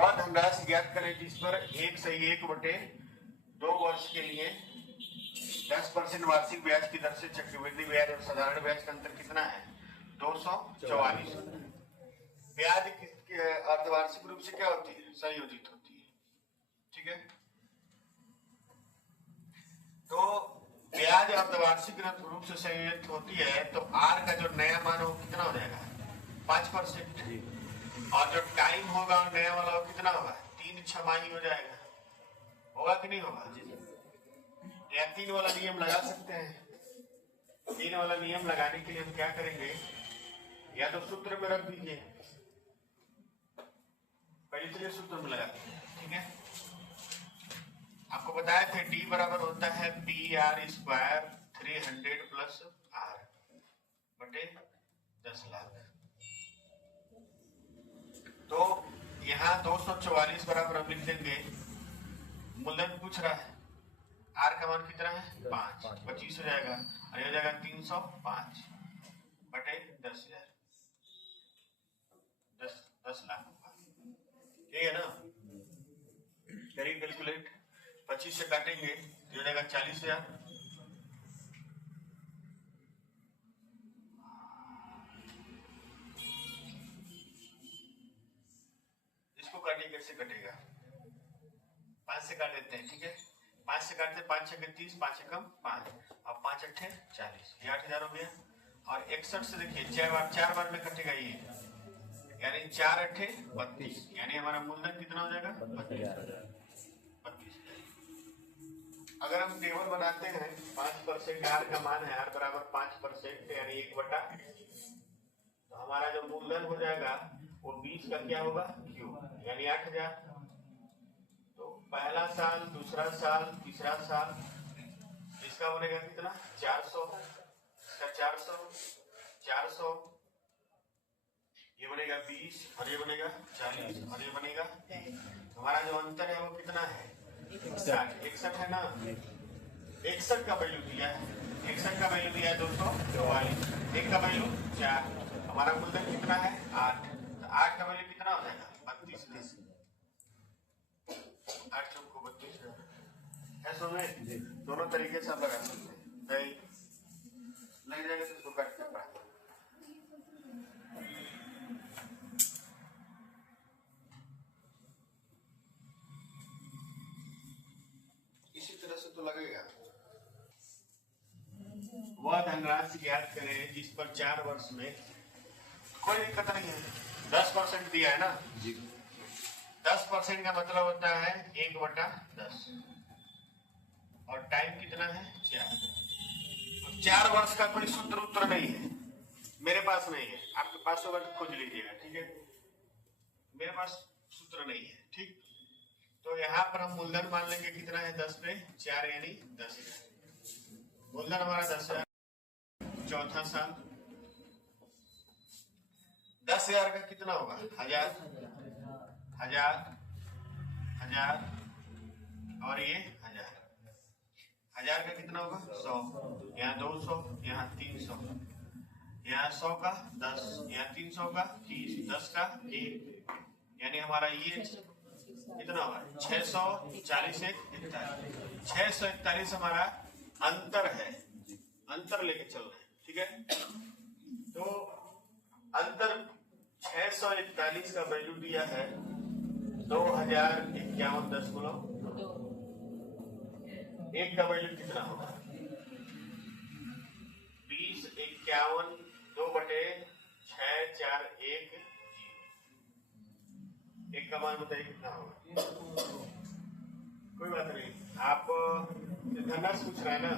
वह धनराशि ज्ञात करें जिस पर 1/1/2 वर्ष के लिए 10% वार्षिक ब्याज की दर से चक्रवृद्धि ब्याज और साधारण ब्याज का अंतर कितना है? 244। ब्याज अर्धवार्षिक रूप से क्या होती है? संयोजित होती है। ठीक है, तो ब्याज अर्धवार्षिक रूप से संयोजित होती है तो आर का जो नया मान हो कितना हो जाएगा? 5%। और जो टाइम होगा और नया वाला हो कितना होगा? 3 छमाही हो जाएगा। होगा कि नहीं होगा? या 3 वाला नियम लगा सकते हैं। 3 वाला नियम लगाने के लिए हम क्या करेंगे, या तो सूत्र में रख दीजिए, पहले चलिए सूत्र में लगाते हैं। ठीक है, आपको बताया थे डी बराबर होता है P R square 300 plus R बटे 10 लाख। तो यहाँ 244 बराबर हम लिख देंगे, मूलधन पूछ रहा है, आर का मान कितना है? 5, 25 हो जाएगा और हो जाएगा 305 बटे 10,000, 10 लाख। ठीक है ना? करिए कैलकुलेट, 25 से काटेंगे तो हो जाएगा 40,000। इसको काटिए, कैसे कटेगा? 5 से काट देते हैं। ठीक है, 5 से काटते, 5 6 30, 5 कम 5 और 5 8 40, ये 8,000 हो गया। और 61 से देखिए 4 बार में कटेगा ये, यानी 4 8 32, यानी हमारा मूलधन कितना हो जाएगा? 32। अगर हम टेबल बनाते हैं 5% आर का मान है, आर बराबर 5% यानी 1/, तो हमारा जो मूलधन हो जाएगा वो 20 का क्या होगा? क्यू, यानी 8,000। तो पहला साल, दूसरा साल, तीसरा साल, इसका बनेगा कितना? 400, इसका 400, 400, ये बनेगा 20 और ये बनेगा 40 और ये बनेगा। हमारा जो अंतर है वो कितना है? 61 है ना? 61 का वैल्यू दिया है, 61 का वैल्यू दिया है 244, 1 का वैल्यू 4, हमारा मूलधन कितना है? 8, तो 8 का वैल्यू कितना हो जाएगा? 32। 8 चौको 32 ऐसा में दोनों तरीके से आप लगा सकते हैं। नहीं लग जाएगा तो इसको काटना पड़ेगा। इसी तरह से तो लगेगा। वह धनराशि ज्ञात करें जिस पर 4 वर्ष में, कोई दिक्कत नहीं है, 10% दिया है ना जी। 10% का मतलब होता है 1/10 और टाइम कितना है? 4। 4 वर्ष का कोई सूत्र उत्तर नहीं है, मेरे पास नहीं है, आपके पास होगा तो खोज लीजिएगा। ठीक है, मेरे पास सूत्र नहीं है। ठीक, तो यहाँ पर हम मूलधन मान लेंगे कितना है? 10 पे 4 यानी 10,000। मूलधन हमारा 10,000। चौथा साल 10,000 का कितना होगा? 1,000, 1,000, 1,000 और ये 1,000। 1,000 का कितना होगा? 100, यहाँ 200, यहाँ 300, यहाँ 100 का 10, यहाँ 300 का 30, 10 का 1, यानी हमारा ये कितना होगा? 640 1 41, 641 हमारा अंतर है, अंतर लेके चल रहे हैं। ठीक है, तो अंतर 641 का वैल्यू दिया है 2051.2। 1 का वैल्यू कितना होगा? 20 51 2/641 1 का मान बताइए कितना होगा? कोई बात नहीं, आप धनराशि पूछ रहे हैं ना,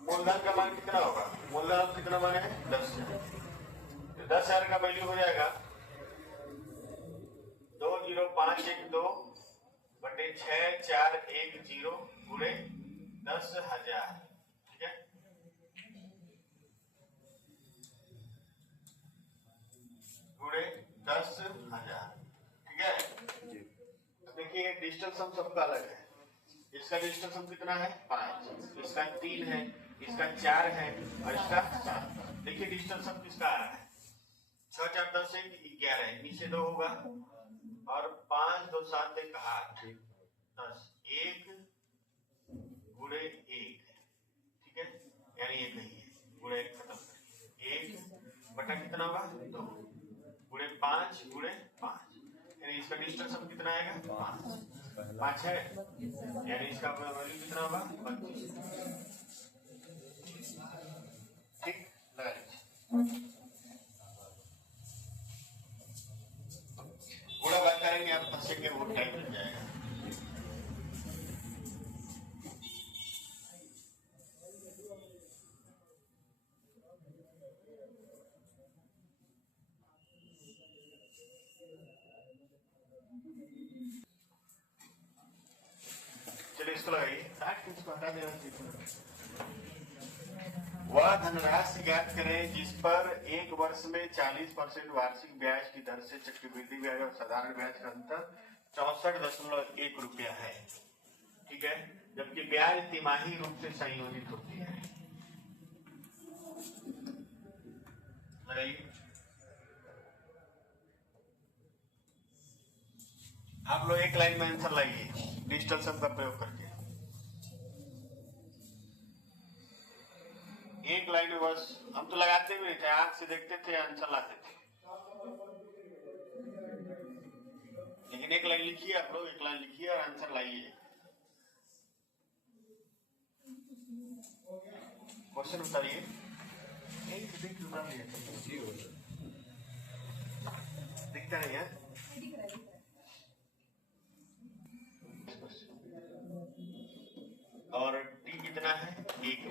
मूलधन का मान कितना होगा? मूलधन कितना मान है? 10,000। 10,000 का वैल्यू हो जाएगा 20512/6410 गुणे 10,000। ठीक है, गुणे 10,000। ठीक है, देखिए डिजिटल सम सबका अलग है। इसका डिजिटल सम कितना है? 5, इसका 3 है, इसका 4 है और इसका 7। देखिए डिजिटल सम किसका आ रहा है? 6 4 10 11, नीचे 2 होगा दो 7 एक 8 10 1 गुणे 1, ठीक है, यानी ये कही है गुणे 1 खत्म कर 1 बटा कितना होगा 2 गुणे 5 गुणे 5, यानी इसका डिस्टेंस अब कितना आएगा 5 है, यानी इसका वैल्यू कितना होगा 25, ठीक लगा लीजिए। गुणा बात करेंगे आप फंसेंगे, वो टाइम लग जाएगा। चलिए इसको लगाइए, 60 इसको हटा देना चाहिए। वह धनराशि ज्ञात करें जिस पर एक वर्ष में 40% वार्षिक ब्याज की दर से चक्रवृद्धि ब्याज और साधारण ब्याज का अंतर 64.1 रुपया है, ठीक है, जबकि ब्याज तिमाही रूप से संयोजित होती है। आप लोग एक लाइन में आंसर लाइए डिजिटल सम का प्रयोग करके, एक लाइन में बस। हम तो लगाते भी नहीं थे, आंख से देखते थे आंसर लाते थे, लेकिन एक लाइन लिखिए आप लोग, एक लाइन लिखिए और आंसर लाइए। क्वेश्चन बताइए, दिखता नहीं है, और टी कितना है 1,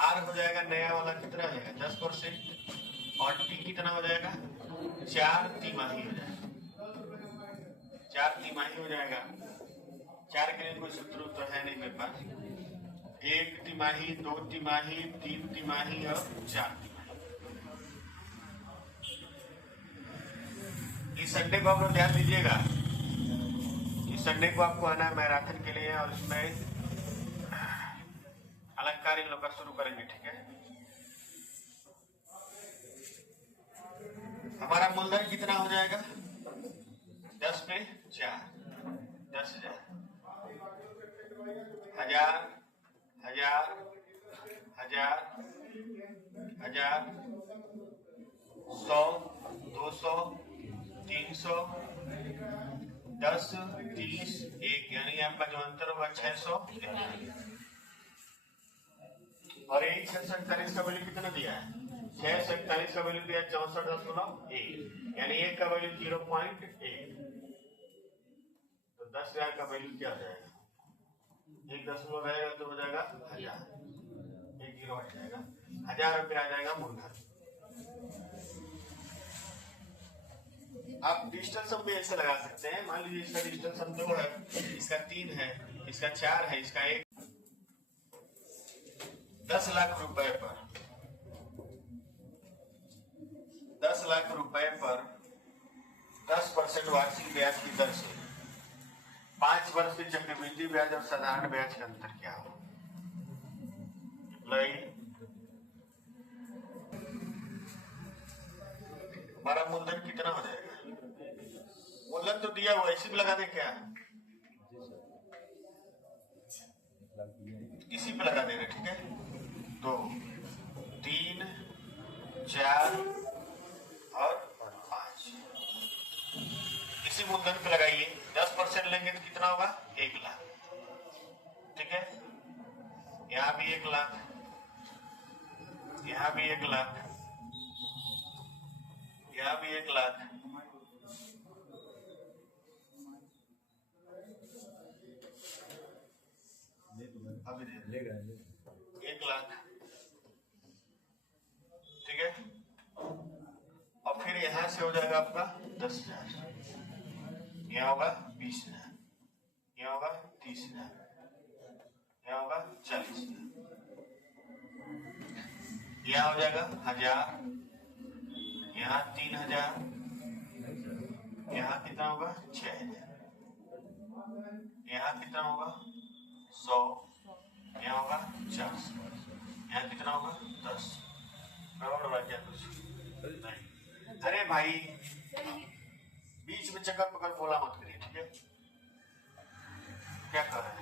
आर हो जाएगा नया वाला कितना हो जाएगा 10%, और टी कितना हो जाएगा 4 तिमाही हो जाएगा, 4 तिमाही हो जाएगा। 4 के लिए कोई सूत्र तो है नहीं मेरे पास, 1 तिमाही 2 तिमाही 3 तिमाही और 4 तिमाही। इस संडे को आप लोग ध्यान दीजिएगा, इस संडे को आपको आना है मैराथन के लिए, और इसमें अलंकार इन लोग का शुरू करेंगे, ठीक है। हमारा मूलधन कितना हो जाएगा 10 में 4 10,000, 1000 1000 1000 1000 100 200 300 10 30 1, यानी आपका जो अंतर होगा 600, और 641 का वैल्यू कितना दिया है 641 का वैल्यू दिया 64.1, यानी 1 का वैल्यू 0.1, तो 10,000 का वैल्यू क्या हो जाएगा, 1 दशमलव रहेगा तो हो जाएगा 1000, 1 जीरो हट जाएगा, 1000 रुपया आ जाएगा मूलधन। आप डिजिटल सम भी ऐसे लगा सकते हैं, मान लीजिए इसका डिजिटल सम 2 है, इसका 3 है, इसका 4 है, इसका 1, 10 लाख रुपए पर 10 लाख रुपए पर 10% वार्षिक ब्याज की दर से 5 वर्ष के चक्रवृद्धि ब्याज और साधारण ब्याज का अंतर क्या हो। हमारा मूलधन कितना हो जाएगा, मूलधन तो दिया हुआ, इसी पे लगा दे क्या, इसी पे लगा देगा, ठीक है। 2 3 4 और 5 इसी मूलधन पे लगाइए, 10% लेंगे तो कितना होगा 1 लाख, ठीक है। यहाँ भी 1 लाख, यहाँ भी 1 लाख, यहाँ भी 1 लाख, अभी ले 1 लाख, ठीक है। और फिर यहां से हो जाएगा आपका 10,000, यहाँ होगा 20,000, यहाँ होगा 30,000, यहाँ होगा 40,000, यहाँ हो जाएगा 1000, यहाँ 3,000, यहाँ कितना होगा 6,000, यहाँ कितना होगा 100, यहाँ होगा 400, यहाँ कितना होगा 10, गड़बड़ क्या कुछ नहीं। अरे भाई बीच में चक्कर पकड़ बोला मत करिए, ठीक है? क्या कर रहे हैं?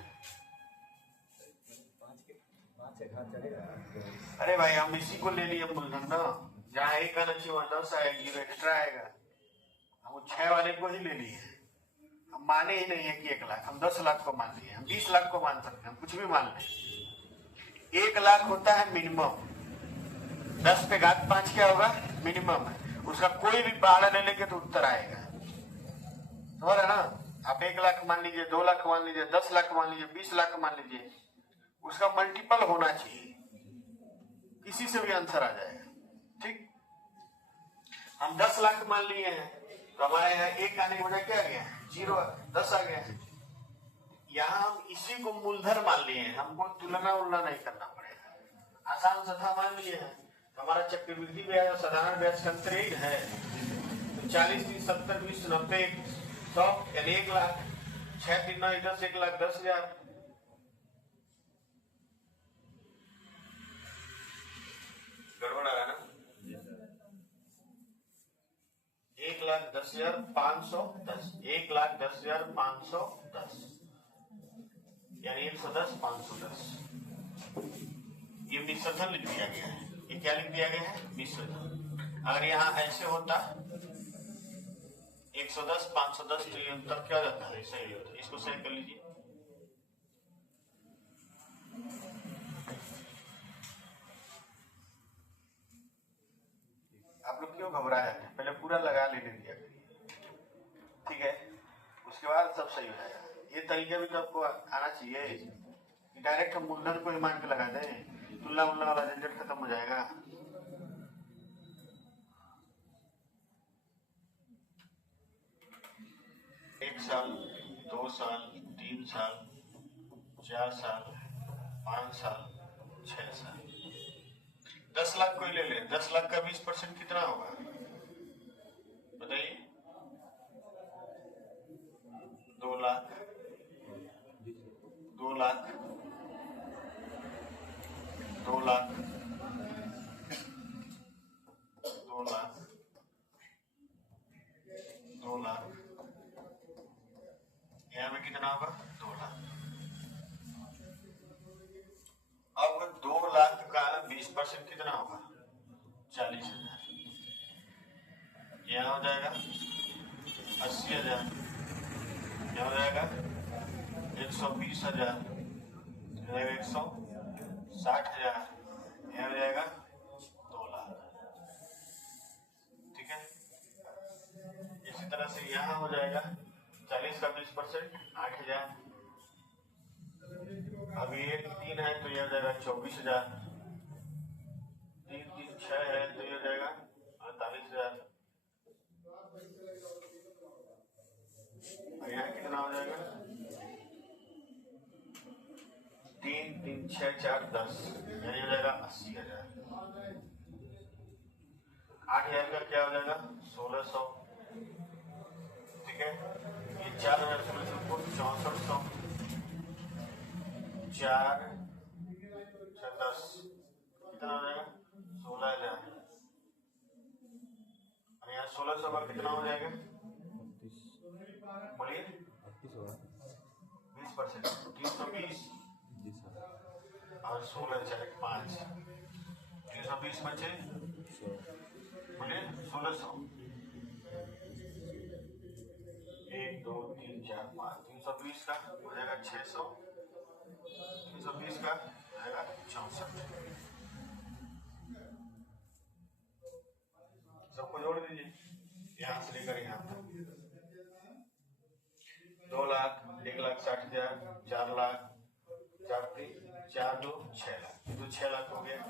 अरे भाई हम इसी को ले लिए मूलधन ना, जहाँ एक आना चाहिए वहाँ 10 आएगा, 0 एक्स्ट्रा आएगा। हम 6 वाले को ही ले लिए, हम माने ही नहीं है कि 1 लाख, हम 10 लाख को मान लिए, हम 20 लाख को मान सकते हैं, हम कुछ भी मान लें। 1 लाख होता है मिनिमम, 10 पे घात 5 क्या होगा? मिनिमम है, उसका कोई भी पहाड़ा ले लेंगे तो उत्तर आएगा। हो रहा ना? आप 1 लाख मान लीजिए, 2 लाख मान लीजिए, 10 लाख मान लीजिए, 20 लाख मान लीजिए, उसका मल्टीपल होना चाहिए, किसी से भी आंसर आ जाएगा, ठीक? हम 10 लाख मान लिए हैं तो हमारे यहाँ 1 आने की वजह क्या आ गया? 0, 10 आ गया। यहाँ हम इसी को मूलधन मान लिए हैं, हमको तुलना उलना नहीं करना पड़ेगा, आसान सथा मान लिए हैं। हमारा चक्रवृद्धि ब्याज और साधारण ब्याज का अंतर एक है, तो 40, 30, 70, 20, 90, 100 यानी 1 लाख। 6, 3, 9, 10, 1,10,000। गड़बड़ आ रहा ना? 1,10,510, 1,10,510 यानी 110, 510। ये मिश्रधन लिख दिया गया है। ये क्या लिख दिया गया है? मिश्रधन। अगर यहाँ ऐसे होता 110, 510 तो ये उत्तर क्या जाता है? सही होता है। इसको सही कर लीजिए। आप लोग क्यों घबराए हैं? पहले पूरा लगा लेने दिया, ठीक है? उसके बाद सब सही हो जाएगा। ये तरीका भी तो आपको आना चाहिए, डायरेक्ट हम मूलधन को ही मान के लगा दें, तुलना उलना वाला झंझट खत्म हो जाएगा। एक साल, 2 साल, 3 साल, 4 साल, 5 साल, 6 साल, 10 लाख कोई ले ले। 10 लाख का 20% कितना होगा बताइए? 2 लाख, 2 लाख, 2 लाख, 2 लाख, 2 लाख, यहाँ में कितना होगा? 2 लाख। अब 2 लाख का 20% कितना होगा? 40,000। यहाँ हो जाएगा 80,000, यहाँ हो जाएगा 120,000, 160,000, यहाँ हो जाएगा 2 लाख, ठीक है? इसी तरह से यहाँ हो जाएगा 40 का 20% 8,000। अब ये 3 है तो ये हो जाएगा 24,000, 3, 3, 6 है तो ये हो जाएगा 48,000। और यहाँ कितना हो जाएगा? 3, 3, 6, 4, 10 यानी हो जाएगा 80,000। 8,000 का क्या हो जाएगा? 1,600, ठीक है? ये 4,000 से 6400, 4, 10 कितना हो जाएगा? 16,000। और यहाँ 1,600 का कितना हो जाएगा? बोलिए 20%, 320 और 16 4 5, 320 बचे, बोलिए 1,600। 1, 2, 3, 4, 5, 320 का हो जाएगा 600, 320 का हो जाएगा 64। सबको जोड़ दीजिए यहाँ से लेकर यहाँ तक। 2 लाख, 1,60,000, 4 लाख, 4, 2, 6 लाख, तो 6 लाख हो गया।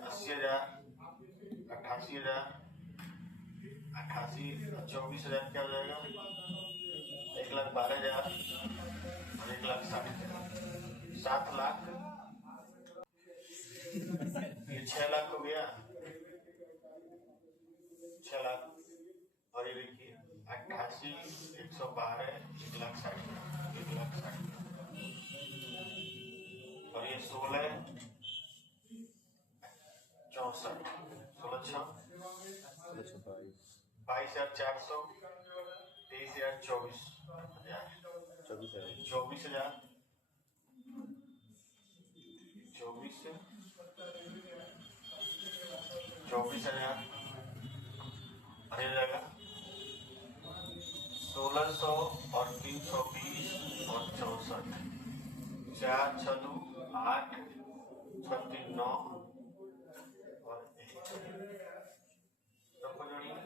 80,000, 88,000, 88, 24,000 क्या हो जाएगा? 1,12,000 और 1,60,000, 7 लाख। ये 6 लाख हो गया, 6 लाख। और ये देखिए 88, 112, 1,60,000, 1,60,000 और ये 16, 64, 16, 6, 22,400, 23,000, 24,000, 24,000, 24,000 भर जाएगा 1,600 और 320 और 64, 4 6 2 8 6 3 9 और 1 सबको जोड़िए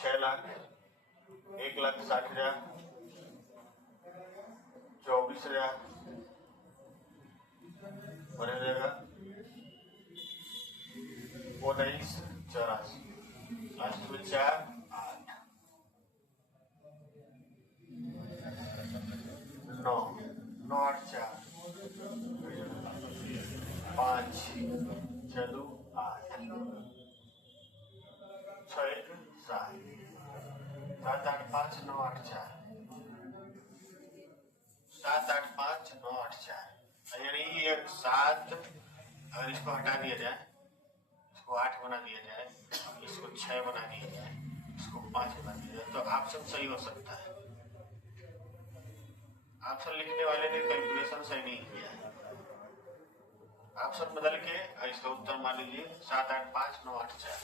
6 लाख 1,60,000, 24,000 भर जाएगा 19,84, लास्ट में 4 8 9 9 8 4 5 6 2 8 6 1 7 7 8 5 9 8 4 7 8 5 9 8 4 यानी ये 7, अगर इसको हटा दिया जाए, इसको 8 बना दिया जाए, इसको 6 बना दिया जाए, इसको 5 बना दिया जाए, तो ऑप्शन सही हो सकता है। ऑप्शन लिखने वाले ने कैलकुलेशन सही नहीं किया है। ऑप्शन बदल के इसका उत्तर मान लीजिए 7 8 5 9 8 4।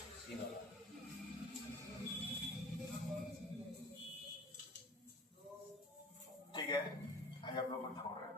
ठीक है, आज आप लोग को छोड़ रहे हैं।